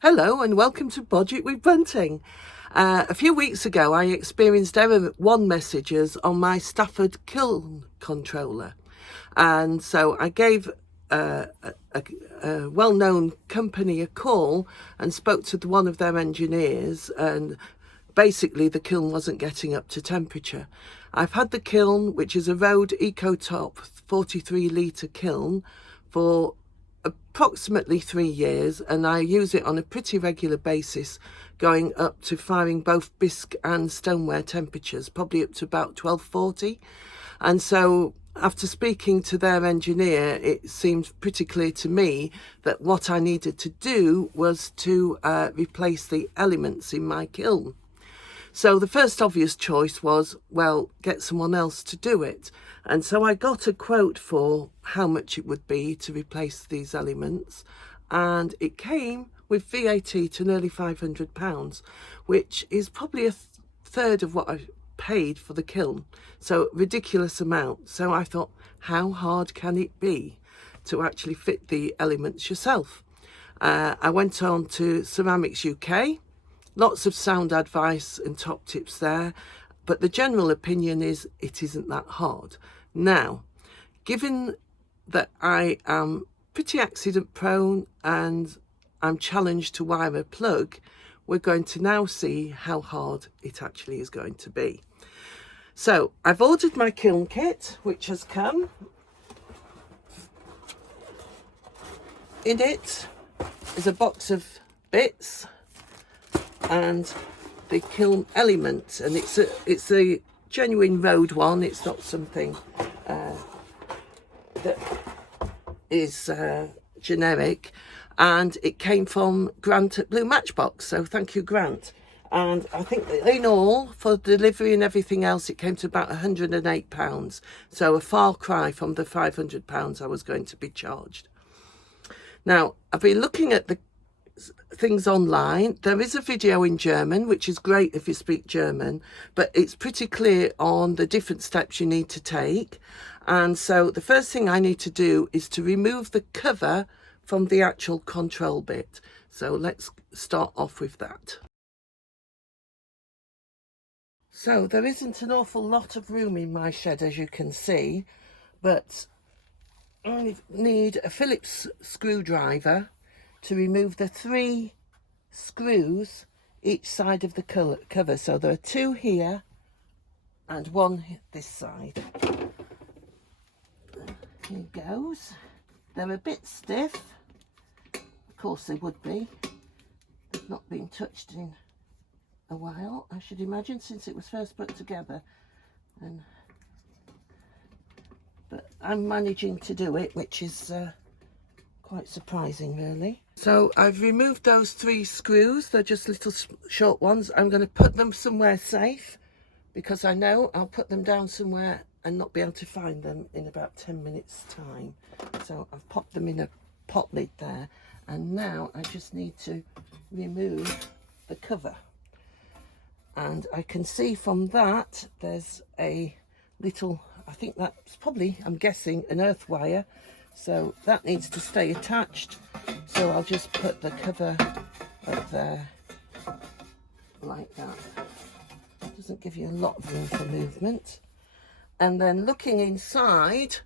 Hello and welcome to Budget with Bunting. A few weeks ago I experienced error 1 messages on my Stafford kiln controller, and so I gave a well-known company a call and spoke to one of their engineers, and basically the kiln wasn't getting up to temperature. I've had the kiln, which is a Rohde Ecotop 43ltr kiln, for approximately 3 years, and I use it on a pretty regular basis, going up to firing both bisque and stoneware temperatures, probably up to about 1240. And so after speaking to their engineer, it seemed pretty clear to me that what I needed to do was to replace the elements in my kiln. So the first obvious choice was, well, get someone else to do it. And so I got a quote for how much it would be to replace these elements, and it came with VAT to nearly £500, which is probably a third of what I paid for the kiln. So ridiculous amount. So I thought, how hard can it be to actually fit the elements yourself? I went on to Ceramics UK. Lots of sound advice and top tips there, but the general opinion is it isn't that hard. Now, given that I am pretty accident prone and I'm challenged to wire a plug, we're going to now see how hard it actually is going to be. So I've ordered my kiln kit, which has come. In it is a box of bits and the kiln element, and it's a genuine Rohde one. It's not something that is generic, and it came from Grant at Blue Matchbox, so thank you, Grant. And I think that in all, for delivery and everything else, it came to about £108, so a far cry from the £500 I was going to be charged. Now, I've been looking at the things online. There is a video in German, which is great if you speak German, but it's pretty clear on the different steps you need to take. And so the first thing I need to do is to remove the cover from the actual control bit. So let's start off with that. So there isn't an awful lot of room in my shed, as you can see, but I need a Phillips screwdriver to remove the 3 screws each side of the cover. So there are 2 here and 1 this side. Here goes. They're a bit stiff. Of course they would be. They've not been touched in a while, I should imagine, since it was first put together. But I'm managing to do it, which is quite surprising, really. So I've removed those 3 screws. They're just little short ones. I'm going to put them somewhere safe, because I know I'll put them down somewhere and not be able to find them in about 10 minutes time. So I've popped them in a pot lid there, and now I just need to remove the cover. And I can see from that there's a little, I think that's probably, I'm guessing, an earth wire. So that needs to stay attached. So I'll just put the cover up there like that. It doesn't give you a lot of room for movement. And then looking inside,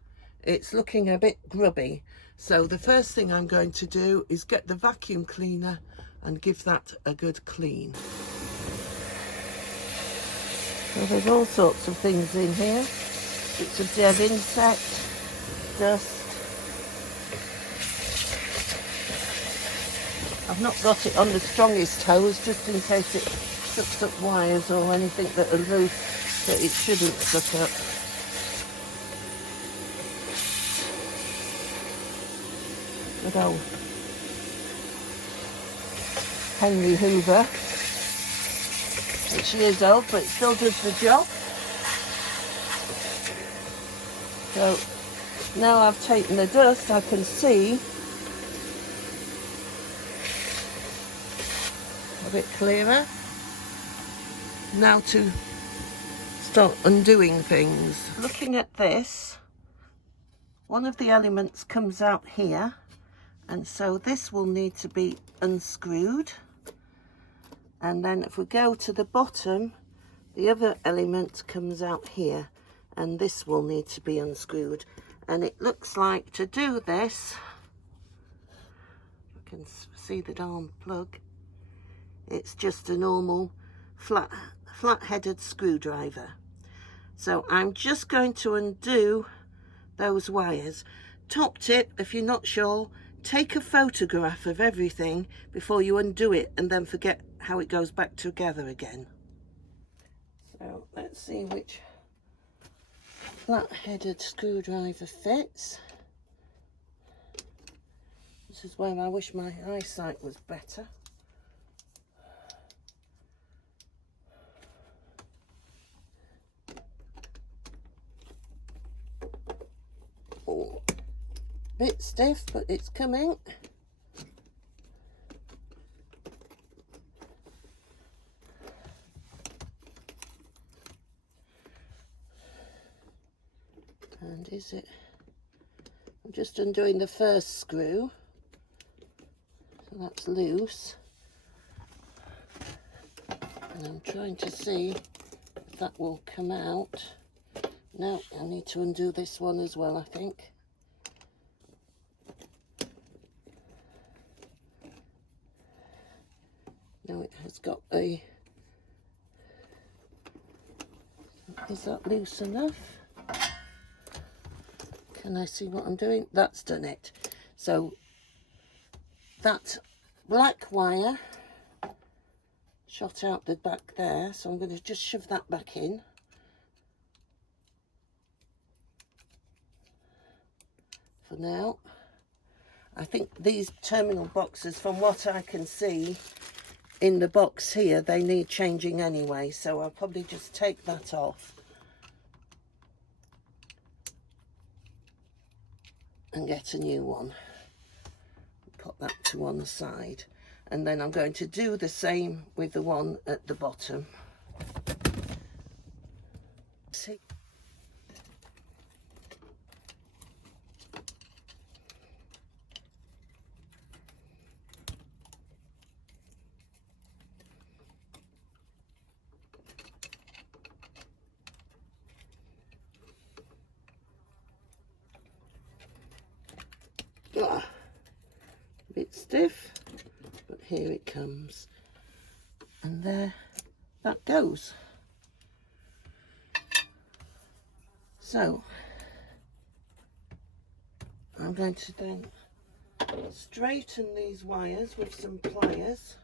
it's looking a bit grubby. So the first thing I'm going to do is get the vacuum cleaner and give that a good clean. So there's all sorts of things in here. Bits of dead insect, dust. I've not got it on the strongest hose, just in case it sucks up wires or anything that are loose that it shouldn't suck up. Good old Henry Hoover, which is old, but it still does the job. So now I've taken the dust, I can see a bit clearer. Now to start undoing things. Looking at this, one of the elements comes out here, And so this will need to be unscrewed. And then if we go to the bottom, the other element comes out here, and this will need to be unscrewed. And it looks like to do this, you can see the darn plug, it's just a normal flat-headed screwdriver. So I'm just going to undo those wires. Top tip, if you're not sure, take a photograph of everything before you undo it and then forget how it goes back together again. So let's see which flat-headed screwdriver fits. This is where I wish my eyesight was better. Oh, bit stiff, but it's coming. And is it? I'm just undoing the first screw, so that's loose, and I'm trying to see if that will come out. No, I need to undo this one as well, I think. No, it has got a... Is that loose enough? Can I see what I'm doing? That's done it. So that black wire shot out the back there, so I'm going to just shove that back in. For now. I think these terminal boxes, from what I can see in the box here, they need changing anyway, so I'll probably just take that off and get a new one. Put that to one side, and then I'm going to do the same with the one at the bottom. See. A bit stiff, but here it comes, and there that goes. So I'm going to then straighten these wires with some pliers.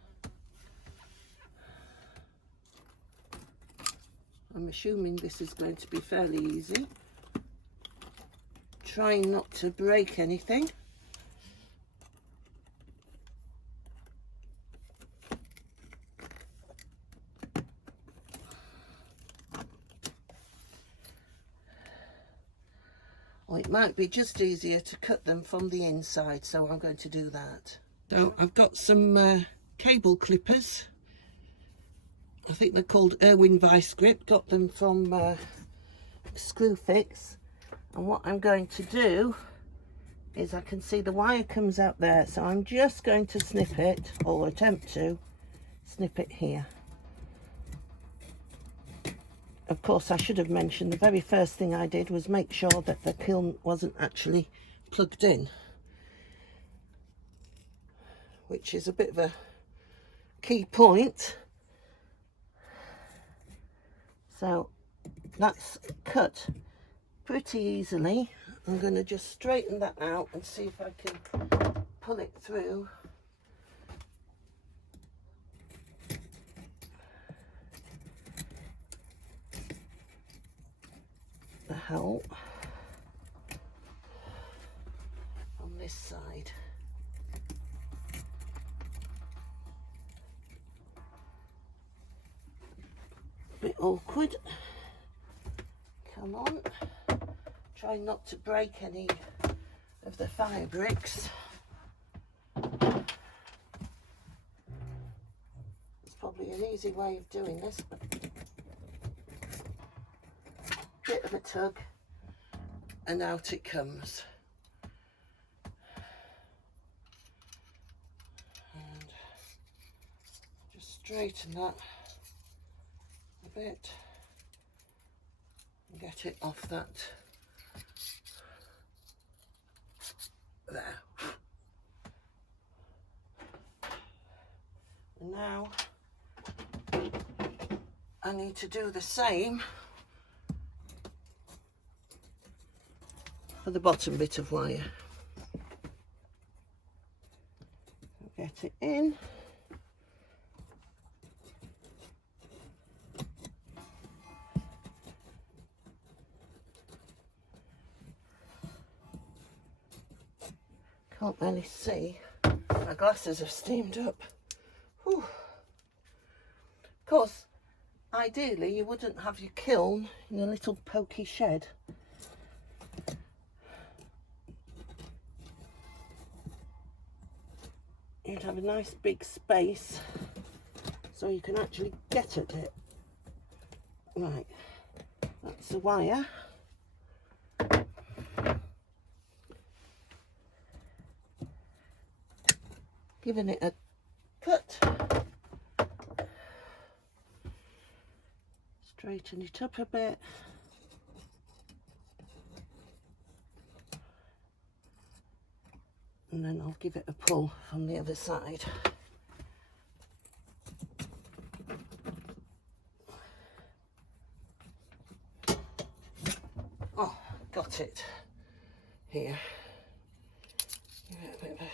I'm assuming this is going to be fairly easy. Trying not to break anything. Or it might be just easier to cut them from the inside, so I'm going to do that. So I've got some cable clippers. I think they're called Irwin Vice Grip. Got them from Screwfix. And what I'm going to do is, I can see the wire comes out there, so I'm just going to snip it, or attempt to snip it here. Of course, I should have mentioned the very first thing I did was make sure that the kiln wasn't actually plugged in, which is a bit of a key point. So that's cut pretty easily. I'm going to just straighten that out and see if I can pull it through. The hole on this side. Bit awkward. Come on. Try not to break any of the fire bricks. It's probably an easy way of doing this, but bit of a tug and out it comes. straighten that a bit and get it off that there. And now I need to do the same for the bottom bit of wire. Get it in. Can't really see. My glasses have steamed up. Whew. Of course, ideally you wouldn't have your kiln in a little pokey shed. You'd have a nice big space so you can actually get at it. Right, that's the wire. Giving it a cut. Straighten it up a bit. And then I'll give it a pull from the other side. Oh, got it here. Give it a bit of a...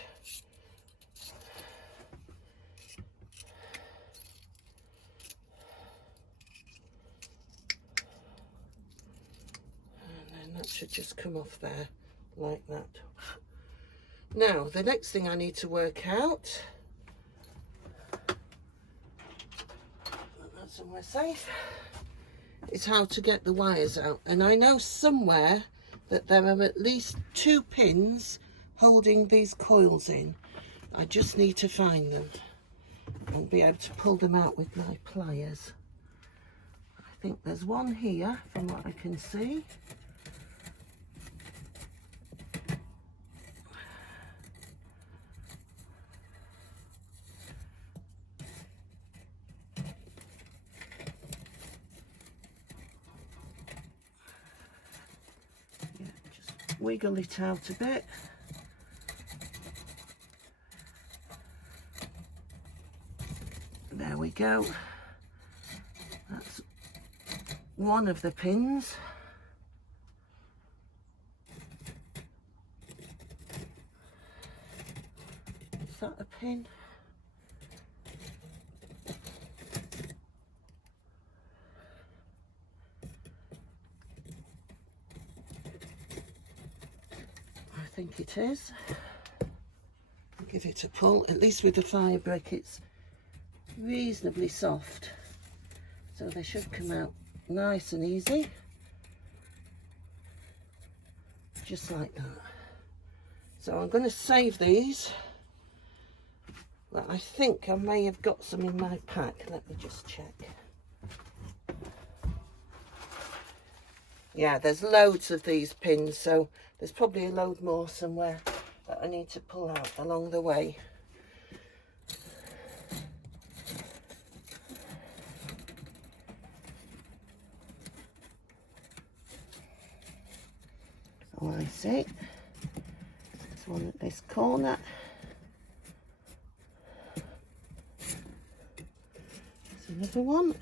And then that should just come off there like that. Now, the next thing I need to work out, that's somewhere safe, is how to get the wires out. And I know somewhere that there are at least 2 pins holding these coils in. I just need to find them and be able to pull them out with my pliers. I think there's one here from what I can see. Wiggle it out a bit. There we go. That's one of the pins. Is that a pin? I think it is. I'll give it a pull. At least with the fire brick it's reasonably soft, so they should come out nice and easy, just like that. So I'm going to save these. Well, I think I may have got some in my pack. Let me just check. Yeah, there's loads of these pins, so there's probably a load more somewhere that I need to pull out along the way. Oh, I see. There's one at this corner. There's another one.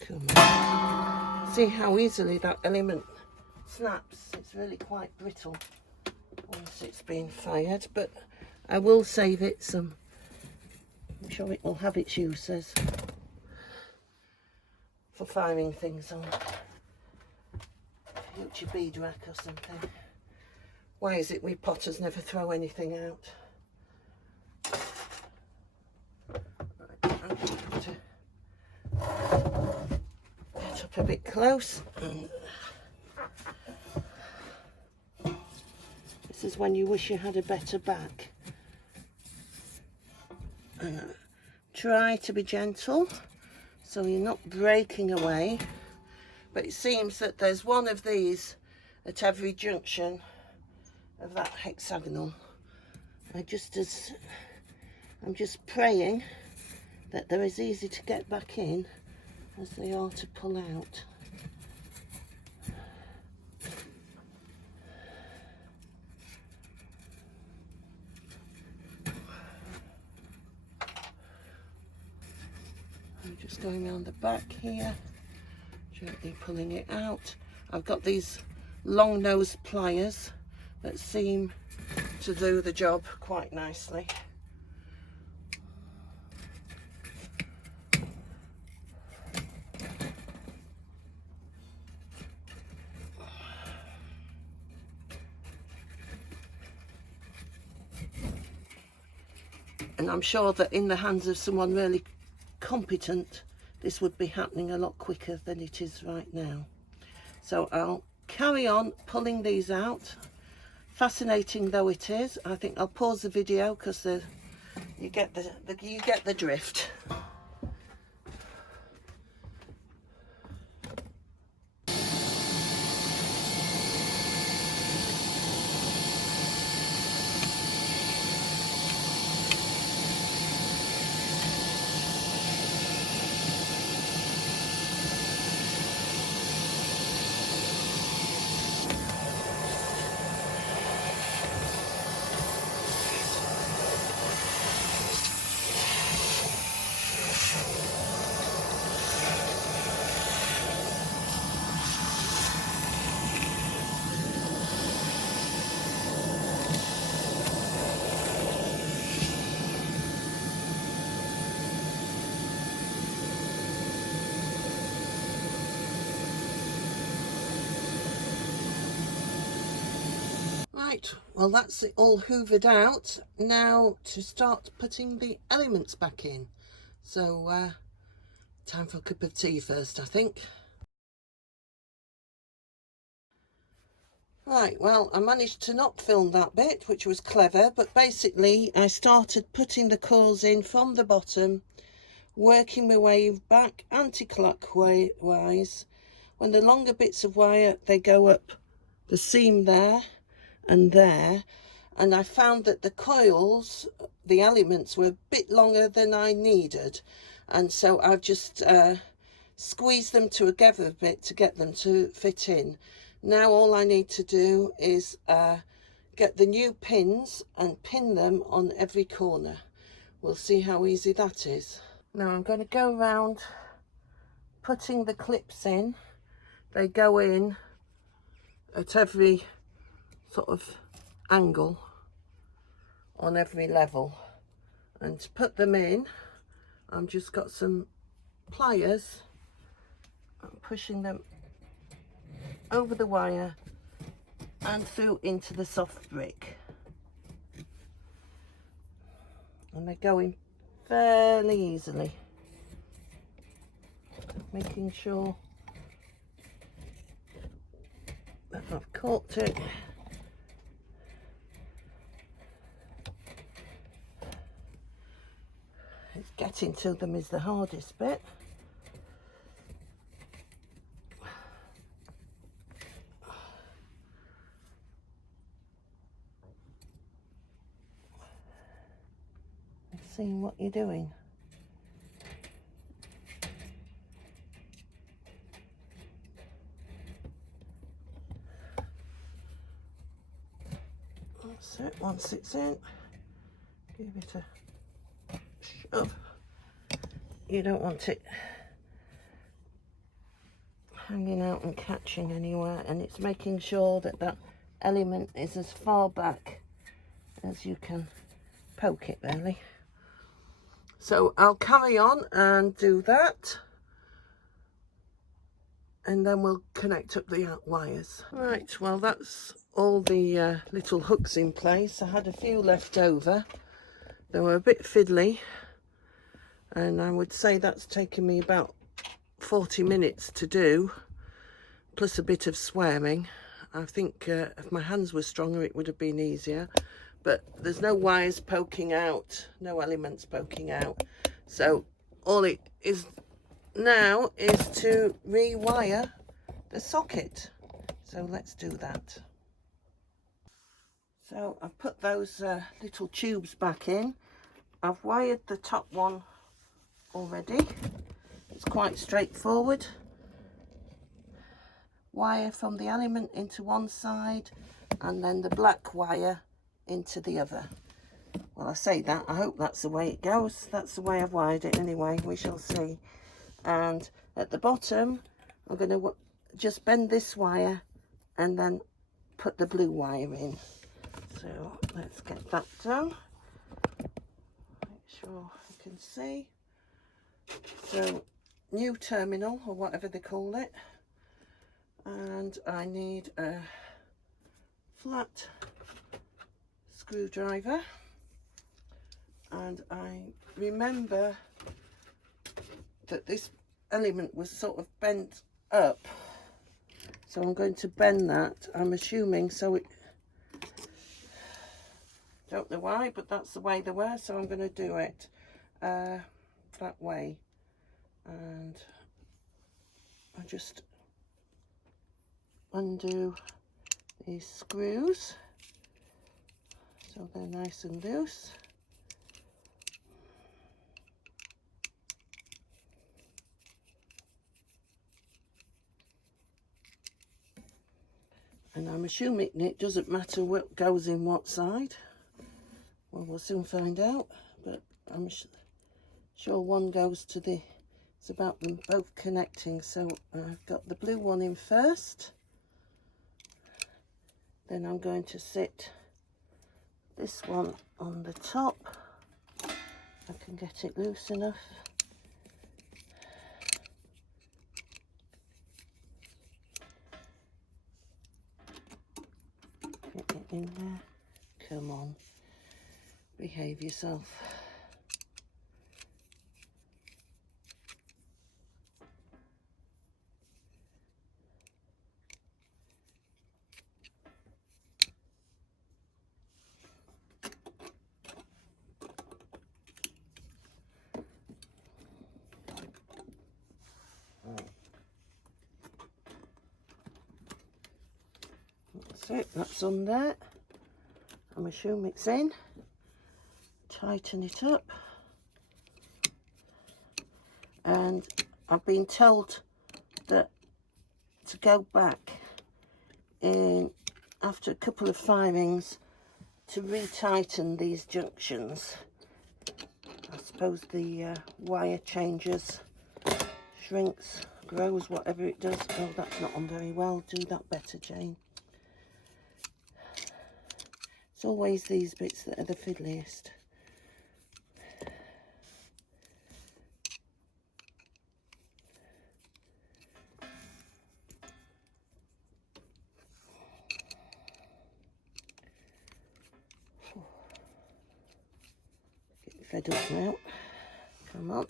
Come on. See how easily that element snaps. It's really quite brittle once it's been fired, but I will save it some. I'm sure it will have its uses for firing things on. Future bead rack or something. Why is it we potters never throw anything out? Right, I'm going to get up a bit close. This is when you wish you had a better back. Try to be gentle so you're not breaking away, but it seems that there's one of these at every junction of that hexagonal. I'm just praying that they're as easy to get back in as they are to pull out. I'm just going around the back here, gently pulling it out. I've got these long nose pliers that seem to do the job quite nicely. And I'm sure that in the hands of someone really competent, this would be happening a lot quicker than it is right now. So I'll carry on pulling these out. Fascinating though it is, I think I'll pause the video because you get the drift. Right, well that's it all hoovered out. Now to start putting the elements back in. So time for a cup of tea first, I think. Right, well I managed to not film that bit, which was clever, but basically I started putting the coils in from the bottom, working my way back anti-clockwise. When the longer bits of wire, they go up the seam there and there, and I found that the coils, the elements, were a bit longer than I needed, and so I've just squeezed them together a bit to get them to fit in. Now all I need to do is get the new pins and pin them on every corner. We'll see how easy that is. Now I'm going to go around putting the clips in. They go in at every sort of angle on every level, and to put them in I've just got some pliers. I'm pushing them over the wire and through into the soft brick, and they're going fairly easily, making sure that I've caught it. It's getting to them is the hardest bit. Seeing what you're doing. That's it, once it's in, give it a shove. You don't want it hanging out and catching anywhere, and it's making sure that that element is as far back as you can poke it, really. So I'll carry on and do that, and then we'll connect up the wires. Right, well that's all the little hooks in place. I had a few left over. They were a bit fiddly, and I would say that's taken me about 40 minutes to do, plus a bit of swearing. I think if my hands were stronger it would have been easier, but there's no wires poking out, no elements poking out, so all it is now is to rewire the socket. So let's do that. So I've put those little tubes back in. I've wired the top one already. It's quite straightforward. Wire from the element into one side and then the black wire into the other. Well, I say that, I hope that's the way it goes. That's the way I've wired it anyway, we shall see. And at the bottom, I'm going to just bend this wire and then put the blue wire in. So let's get that done. Make sure you can see. So, new terminal, or whatever they call it. And I need a flat screwdriver. And I remember that this element was sort of bent up, so I'm going to bend that, I'm assuming, so it, don't know why, but that's the way they were, so I'm going to do it that way. And I just undo these screws so they're nice and loose. And I'm assuming it doesn't matter what goes in what side. Well, we'll soon find out, but I'm sure one goes to the, it's about them both connecting. So I've got the blue one in first. Then I'm going to sit this one on the top. I can get it loose enough. Get it in there. Come on, behave yourself. That's it, that's on there. I'm assuming it's in. Tighten it up. And I've been told that to go back in after a couple of firings to retighten these junctions. I suppose the wire changes, shrinks, grows, whatever it does. Oh, that's not on very well. Do that better, Jane. It's always these bits that are the fiddliest. Get fed up now. Come on.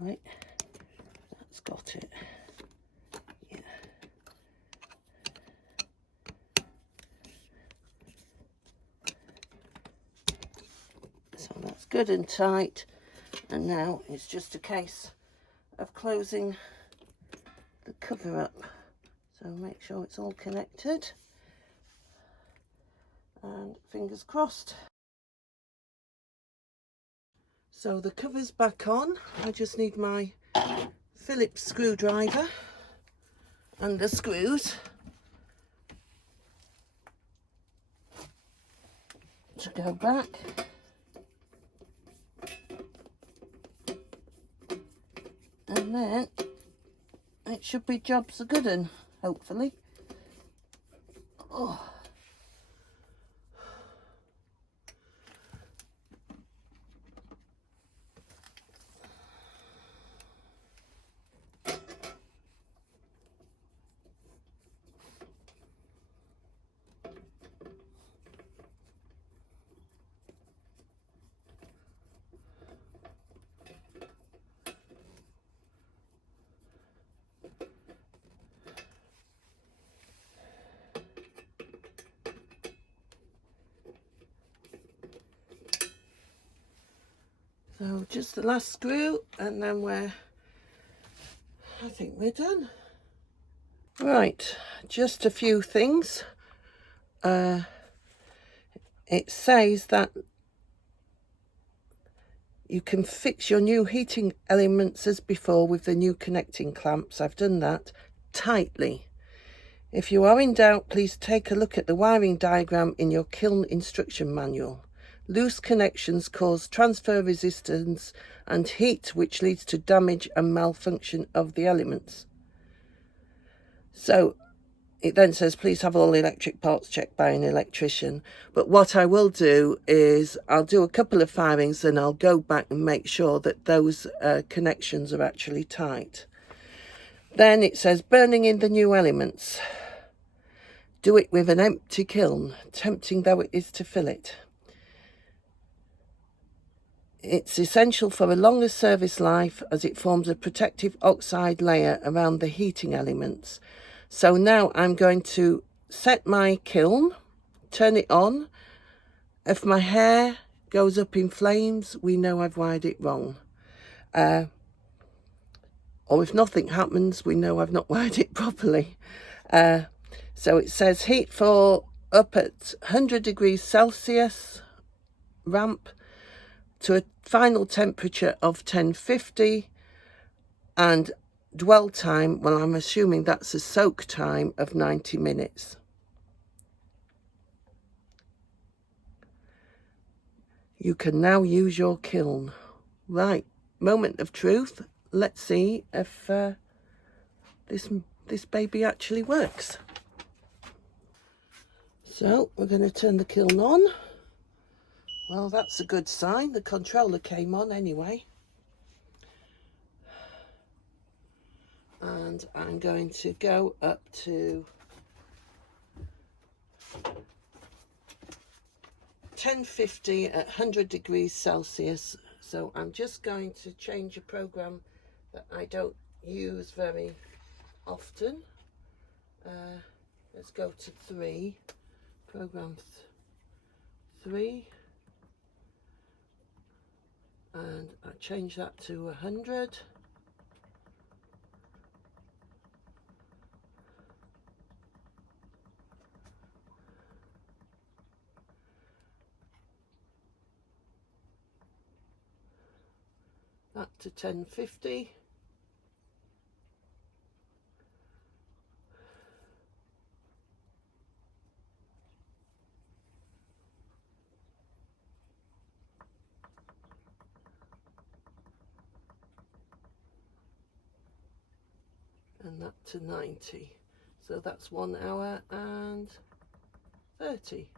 Right, that's got it. Yeah. So that's good and tight, and now it's just a case of closing the cover up. So make sure it's all connected, and fingers crossed. So the cover's back on. I just need my Phillips screwdriver and the screws to go back. And then it should be jobs a good un, hopefully. Oh. So just the last screw, and then I think we're done. Right, just a few things. It says that you can fix your new heating elements as before with the new connecting clamps. I've done that tightly. If you are in doubt, please take a look at the wiring diagram in your kiln instruction manual. Loose connections cause transfer resistance and heat, which leads to damage and malfunction of the elements. So it then says, please have all electric parts checked by an electrician. But what I will do is I'll do a couple of firings and I'll go back and make sure that those connections are actually tight. Then it says, burning in the new elements. Do it with an empty kiln, tempting though it is to fill it. It's essential for a longer service life as it forms a protective oxide layer around the heating elements. So now I'm going to set my kiln, turn it on. If my hair goes up in flames, we know I've wired it wrong. Or if nothing happens, we know I've not wired it properly. So it says heat for up at 100 degrees Celsius, ramp to a final temperature of 1050, and dwell time, well, I'm assuming that's a soak time of 90 minutes. You can now use your kiln. Right, moment of truth. Let's see if this baby actually works. So we're going to turn the kiln on. Well, that's a good sign. The controller came on anyway. And I'm going to go up to 1050 at 100 degrees Celsius. So I'm just going to change a program that I don't use very often. Let's go to 3. Program 3. And I change that to 100. That to 1050. And that to 90. So that's 1 hour and 30.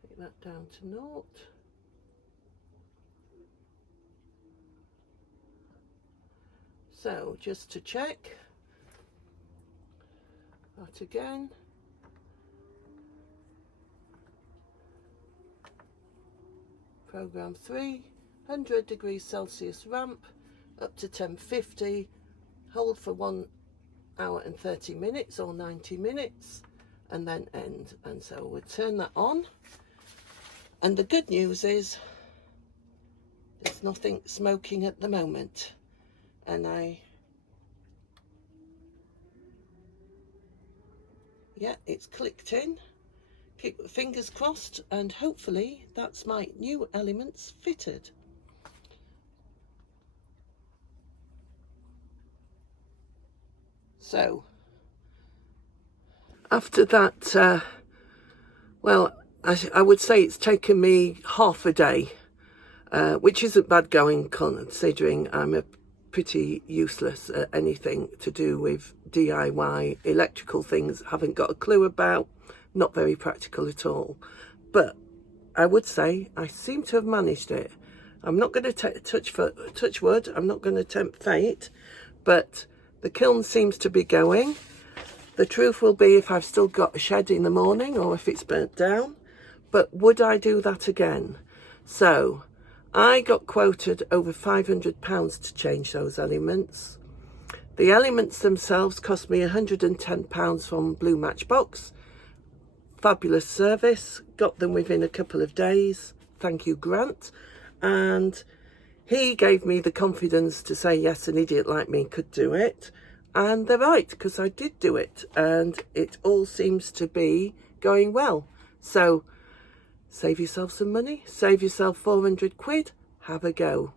Take that down to 0. So just to check that again. Program 3, 100 degrees Celsius ramp up to 1050, hold for 1 hour and 30 minutes or 90 minutes, and then end. And so we'll turn that on. And the good news is there's nothing smoking at the moment. And yeah, it's clicked in. Keep the fingers crossed, and hopefully that's my new elements fitted. So after that, well, I would say it's taken me half a day, which isn't bad going considering I'm a pretty useless at anything to do with DIY electrical things, haven't got a clue about, not very practical at all. But I would say I seem to have managed it. I'm not going to touch wood, I'm not going to tempt fate, but the kiln seems to be going. The truth will be if I've still got a shed in the morning or if it's burnt down. But would I do that again? So I got quoted over £500 to change those elements. The elements themselves cost me £110 from Blue Matchbox. Fabulous service, got them within a couple of days. Thank you, Grant. And he gave me the confidence to say, yes, an idiot like me could do it. And they're right, because I did do it. And it all seems to be going well. So save yourself some money, save yourself 400 quid, have a go.